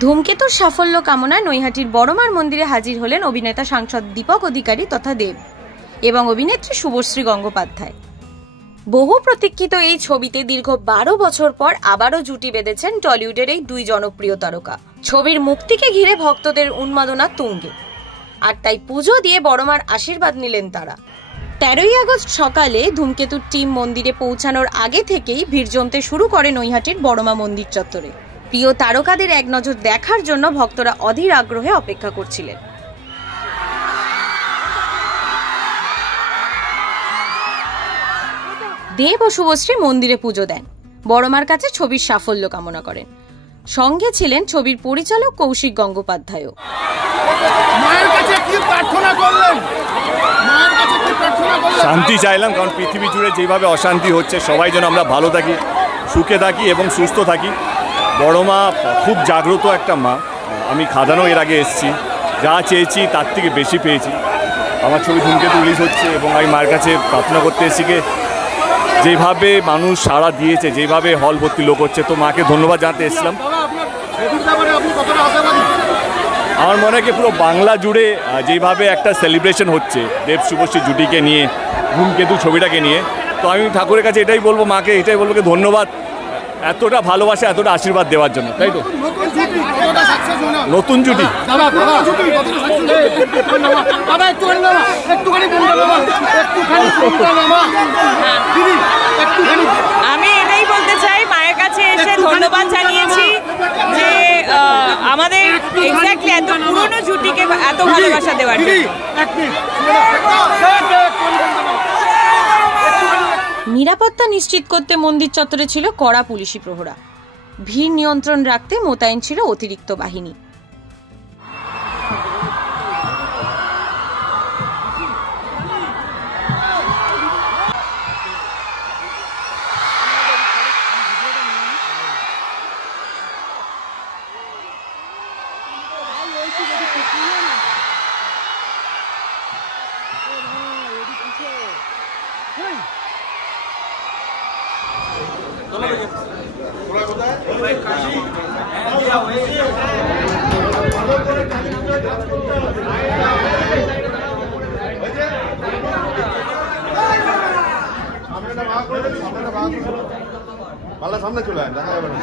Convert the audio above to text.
ধূমকেতুর সাফল্য কামনায় নৈহাটির বড়মার মন্দিরে হাজির হলেন অভিনেতা সাংসদ দীপক অধিকারী তথা দেব এবং অভিনেত্রী শুভশ্রী গঙ্গোপাধ্যায়। বহু প্রতীক্ষিত এই ছবিতে দীর্ঘ 12 বছর পর আবারও জুটি বেঁধেছেন টলিউডের এই দুই জনপ্রিয় তারকা। ছবির মুক্তিকে ঘিরে ভক্তদের উন্মাদনা তুঙ্গে, আর তাই পুজো দিয়ে বড়মার আশীর্বাদ নিলেন তারা। 13ই আগস্ট সকালে ধূমকেতুর টিম মন্দিরে পৌঁছানোর আগে থেকেই ভিড় জমতে শুরু করে নৈহাটির বড়মা মন্দির চত্বরে। প্রিয় তারকাদের এক নজর দেখার জন্য ভক্তরা অধীর আগ্রহে অপেক্ষা করছিলেন। দেব ও শুভশ্রী মন্দিরে পুজো দেন, বড়মার কাছে ছবির সাফল্য কামনা করেন। সঙ্গে ছিলেন ছবির পরিচালক কৌশিক গঙ্গোপাধ্যায়ও। শান্তি চাইলাম, কারণ পৃথিবী জুড়ে যেভাবে অশান্তি হচ্ছে, সবাই যেন আমরা ভালো থাকি, সুখে থাকি এবং সুস্থ থাকি। বড়মা খুব জাগ্রত একটা মা। আমি খাদানও এর আগে এসেছি, যা চেয়েছি তার থেকে বেশি পেয়েছি। আমার ছবি ধূমকেতু রিলিজ হচ্ছে এবং আমি মায়ের কাছে প্রার্থনা করতে এসেছি যে যেভাবে মানুষ সাড়া দিয়েছে, যেভাবে হল ভর্তি লোক হচ্ছে, তো মাকে ধন্যবাদ জানাতে এসেছিলাম। আমার মনে হয় পুরো বাংলা জুড়ে যেভাবে একটা সেলিব্রেশন হচ্ছে দেব শুভশ্রী জুটিকে নিয়ে, ধূমকেতু ছবিটাকে নিয়ে, তো আমি ঠাকুরের কাছে এটাই বলবো, মাকে এটাই বলবো ধন্যবাদ এতটা ভালোবাসা, এতটা আশীর্বাদ দেওয়ার জন্য। তাই তো নতুন জুটি আমি এটাই বলতে চাই, মায়ের কাছে এসে ধন্যবাদ জানিয়েছি যে আমাদের এক্স্যাক্টলি এত পুরনো জুটিকে এত ভালোবাসা দেওয়ার জন্য। নিরাপত্তা নিশ্চিত করতে মন্দির চত্বরে ছিল কড়া পুলিশি প্রহরা। ভিড় নিয়ন্ত্রণ রাখতে মোতায়েন ছিল অতিরিক্ত বাহিনী। সামনে চলে দেখা যাবে না।